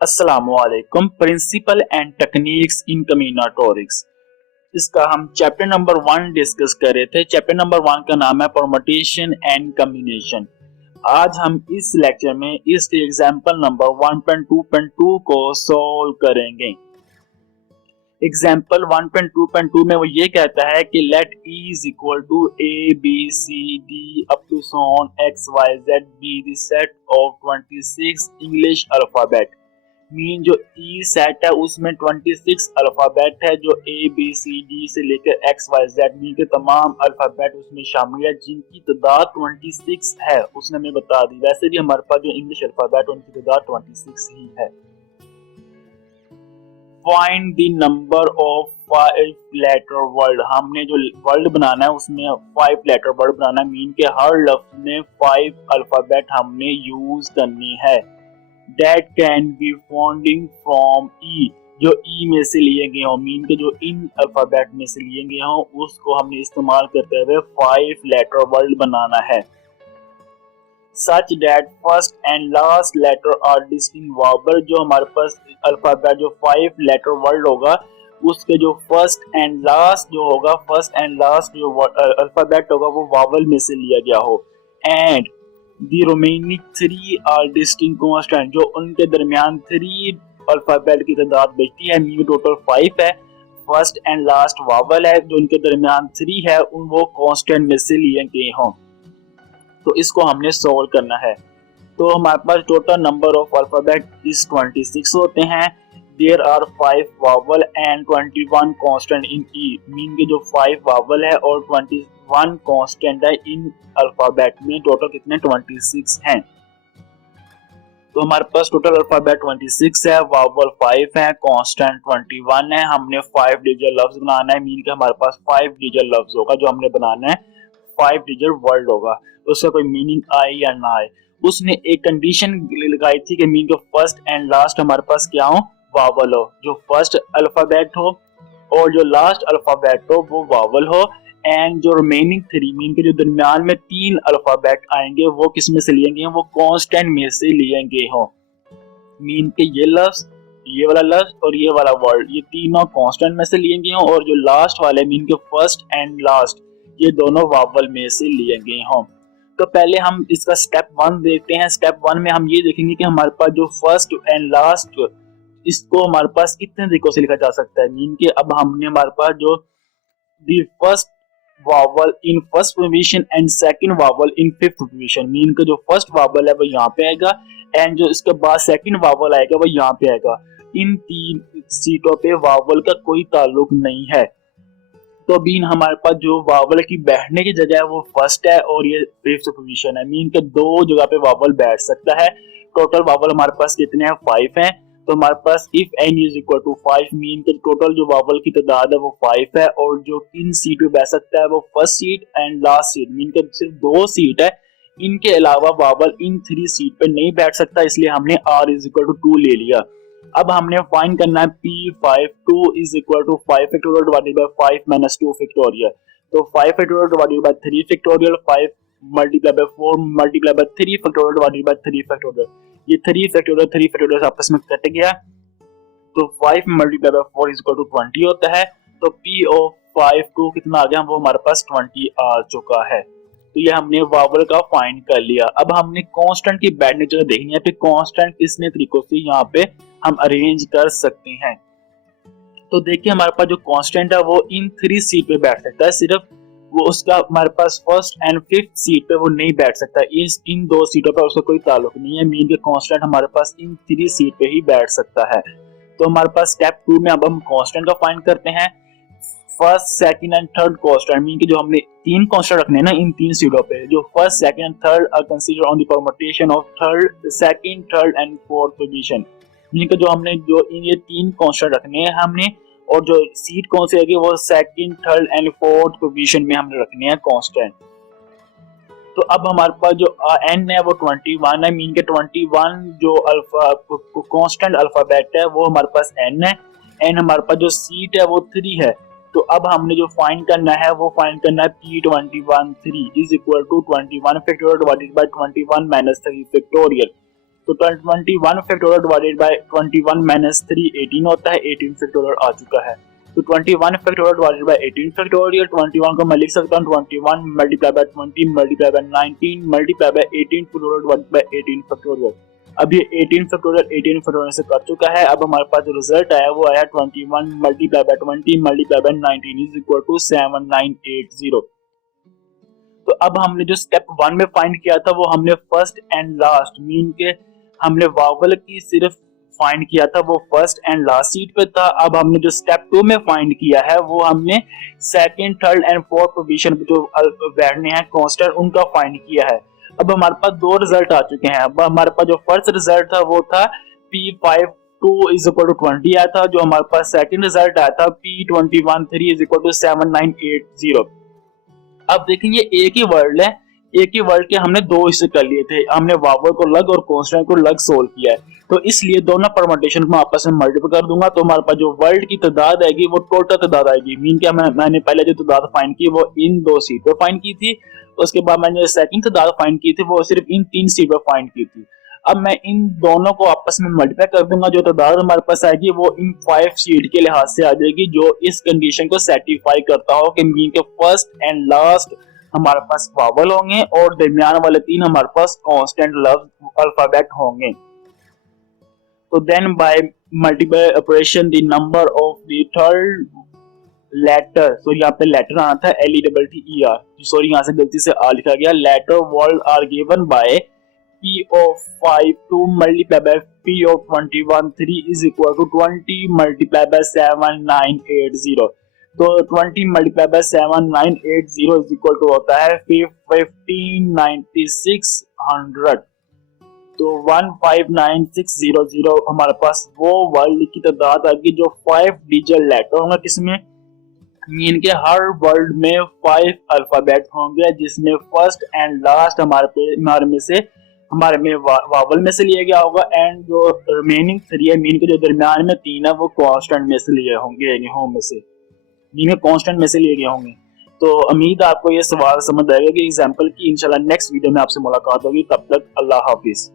अस्सलामुअलैकुम। Principal and techniques in कम्बिनाटोरिक्स, इसका हम चैप्टर नंबर 1 डिस्कस कर रहे थे। चैप्टर नंबर 1 का नाम है परमुटेशन एंड कम्बिनेशन। आज हम इस लेक्चर में इस एग्जांपल नंबर 1.2.2 को सॉल्व करेंगे। एग्जाम्पल 1.2.2 में वो ये कहता है कि let E is equal to A B C D up to so on X Y Z be the set of 26 English alphabet. Mean जो ई सेट है उसमें 26 अल्फाबेट है, जो ए बी सी डी से लेकर एक्स वाई जेड मीन के तमाम alphabet उसमें शामिल है, जिनकी तादाद 26 है। उसने हमें बता दी। वैसे भी हमारे पास जो इंग्लिश अल्फाबेट उनकी तादाद 26 ही है। Find the number of 5 letter word. हमने जो वर्ड बनाना है उसमें 5 लेटर वर्ड बनाना है, मीन के हर लफ्ज में 5 अल्फाबेट हमने यूज करनी है। That can be founding from E, जो E में से लिए गए हों, मीन के जो इन अल्फाबेट में से लिए गए हों उसको हमने इस्तेमाल करते हुए 5 लेटर वर्ड बनाना है। Such that first and last letter are distinct vowel। जो हमारे पास अल्फाबेट जो 5 लेटर वर्ड होगा उसके जो फर्स्ट एंड लास्ट जो होगा, फर्स्ट एंड लास्ट जो अल्फाबेट होगा वो वावल में से लिया गया हो। And the remaining 3 are distinct consonant, जो उनके दरमियान 3 अल्फाबेट की तादाद बचती है, मीन टोटल 5 है। फर्स्ट एंड लास्ट वावल है, जो उनके दरमियान 3 है वो कांस्टेंट में से लिए गए हों। तो इसको हमने सोल्व करना है। तो हमारे पास total number of alphabet is 26 होते हैं। There are 5 vowel and 21 consonant in E, mean के जो 5 वावल है और 21 कांस्टेंट है इन अल्फाबेट में। टोटल कितने 26 हैं। तो हमारे पास टोटल अल्फाबेट 26 है, वावल 5 है, कांस्टेंट 21 है। हमने 5 डिजिट लफ्ज बनाना है, मीन के हमारे पास 5 डिजिट लफ्ज होगा जो हमने बनाना है, 5 डिजिट वर्ड होगा। उसका कोई मीनिंग आए या ना आए, उसने एक कंडीशन लगाई थी कि मीन के फर्स्ट एंड लास्ट हमारे पास क्या हो, वावल हो। जो फर्स्ट अल्फाबेट हो और जो लास्ट अल्फाबेट हो वो वावल हो। एंड जो रिमेनिंग 3 मीन के जो दरमियान में 3 अल्फाबेट आएंगे वो किस में से लिए गए, वो कांस्टेंट में से लिए गए हो। मीन के ये लफ्ज, ये वाला लफ्ज और ये वाला वर्ड, ये तीनों कांस्टेंट में से लिए गए हों, और जो लास्ट वाले मीन के फर्स्ट एंड लास्ट ये दोनों वावल में से लिए गए हों। तो पहले हम इसका स्टेप 1 देखते हैं। स्टेप 1 में हम ये देखेंगे कि हमारे पास जो फर्स्ट एंड लास्ट, इसको हमारे पास कितने तरीकों से लिखा जा सकता है। मीन के अब हमने हमारे पास जो the first vowel in first position and second vowel in fifth position, mean का जो फर्स्ट वावल है वो यहाँ पे आएगा एंड जो इसके बाद सेकंड वावल आएगा वो यहाँ पे आएगा। इन 3 सीटों पे वावल का कोई ताल्लुक नहीं है। तो अभी हमारे पास जो वावल की बैठने की जगह है वो फर्स्ट है और ये फिफ्थ पोजीशन है, मीन के 2 जगह पे वावल बैठ सकता है। टोटल वावल हमारे पास कितने हैं, 5 हैं। तो हमारे पास if n is equal to 5 mean के टोटल जो वावल की तादाद है वो 5 है, और जो किन सीट पे बैठ सकता है वो first seat and last seat, mean के सिर्फ 2 सीट है। इनके अलावा वावल इन 3 सीट पे नहीं बैठ सकता, इसलिए हमने r इज इक्वल टू 2 ले लिया। अब हमने फाइंड करना है p5 2 is equal to 5 factorial divided by 5 minus 2 factorial. तो 5 factorial divided by 3 factorial, 5 multiply by 4 multiply by 3 factorial divided by 3 factorial. ये 3 फैक्टोरियल आपस में कट गया, तो 5 multiply by 4 is equal to 20 होता है। तो p ऑफ 5 2 कितना आ गया, वो हमारे पास 20 आ चुका है। तो ये हमने वावल का फाइंड कर लिया। अब हमने कांस्टेंट की बैठने जगह देखनी है कि कांस्टेंट कितने तरीकों से यहाँ पे हम अरेंज कर सकते हैं। तो देखिए हमारे पास जो कांस्टेंट है वो इन 3 सीट पे बैठ सकता है, सिर्फ वो उसका हमारे पास फर्स्ट एंड फिफ्थ सीट पे वो नहीं बैठ सकता। इन 2 सीटों पर उसका कोई ताल्लुक नहीं है, मीन के कांस्टेंट हमारे पास इन 3 सीट पे ही बैठ सकता है। तो हमारे पास स्टेप 2 में अब हम कांस्टेंट का फाइंड करते हैं। First second and third constant, mean के जो हमने 3 कांस्टेंट रखने हैं ना इन 3 सीटों पे, जो first second and third are consider on the permutation of third second third and fourth position. Mean के जो हमने जो ये 3 कांस्टेंट रखने हैं हमने, और जो सीट कौन सी आएगी वो second third and fourth position में हमने रखने हैं कांस्टेंट। तो अब हमारे पास जो n है वो 21 है, मीन के 21 जो अल्फा कांस्टेंट अल्फाबेट है वो हमारे पास n है। n हमारे पास जो सीट है वो 3 है। तो अब हमने जो फाइंड करना है वो फाइंड करना है p21 3 is equal to 21 factorial divided by 21 minus 3 factorial. तो 21 फैक्टोरियल डिवाइडेड बाय 21 माइनस 3 18 होता है, 18 फैक्टोरियल आ चुका है। तो 21 फैक्टोरियल डिवाइडेड बाय 18 फैक्टोरियल, 21 को मैं लिख सकता हूँ 21 multiply by 20 multiply by 19 multiply by 18 factorial divided bye 18 factorial. अब ये 18 फैक्टोरियल से कर चुका है। अब हमारे पास जो रिजल्ट आया वो आया 21 multiply by 20 multiply by 19 is equal to 7980। तो अब हमने जो स्टेप 1 में फाइंड किया था वो हमने फर्स्ट एंड लास्ट मीन के हमने वावल की सिर्फ फाइंड किया था, वो फर्स्ट एंड लास्ट सीट पे था। अब हमने जो स्टेप 2 में फाइंड किया है वो हमने second, third and fourth position पे जो बैठने हैं कांस्टेंट उनका फाइंड किया है। अब हमारे पास दो रिजल्ट आ चुके हैं। अब हमारे पास जो फर्स्ट रिजल्ट था वो था P52 इज इक्वल टू 20 आया था। जो हमारे पास सेकंड रिजल्ट आया था P213 इज इक्वल टू 7980। अब देखिए ये एक ही वर्ड है, एक ही वर्ड के हमने दो हिस्से कर लिए थे, हमने वावल को लग और कांस्टेंट को लग सोल्व किया है। तो इसलिए दोनों परम्यूटेशन को मैं आपस में मल्टीप्लाई कर दूंगा। तो हमारे पास जो वर्ड की तादाद आएगी वो टोटल तादाद आएगी। मीन क्या मैंने पहले जो तादाद फाइंड की वो इन दो सीट पे फाइंड की थी, उसके बाद मैंने जो सेकंड तादाद फाइंड की थी वो सिर्फ इन तीन सीट पे फाइंड की थी। अब मैं इन दोनों को आपस में मल्टीप्लाई कर दूंगा। जो तादाद हमारे पास आएगी वो इन 5 सीट के लिहाज से आ जाएगी जो इस कंडीशन को सेटिस्फाई करता हो कि मीन के फर्स्ट एंड लास्ट हमारे पास वावल होंगे और दरमियान वाले तीन हमारे पास कांस्टेंट लफ्ज अल्फाबेट होंगे। तो then by multiply operation the number of the third letter, तो यहाँ पे लेटर आना था LETTER, सॉरी यहाँ से गलती से आ लिखा गया। Letter word are given by P of 52 multiplied by P of 21 3 is equal to 20 multiplied by 7980। तो 20 multiply by 7980 is equal to होता है 159600। तो 159600 हमारे पास वो वर्ड की तादाद आएगी जो 5 डिजिट लेटर होंगे, किसमें मीन के हर वर्ड में 5 अल्फाबेट होंगे, जिसमें फर्स्ट एंड लास्ट हमारे में वावल में से लिया गया होगा एंड जो रिमेनिंग 3 है मीन के जो दरमियान में 3 है वो कांस्टेंट में से लिए होंगे, कांस्टेंट में से लिए गए होंगे। तो उम्मीद आपको ये सवाल समझ आएगा कि एग्जांपल की। इंशाल्लाह नेक्स्ट वीडियो में आपसे मुलाकात होगी, तब तक अल्लाह हाफिज।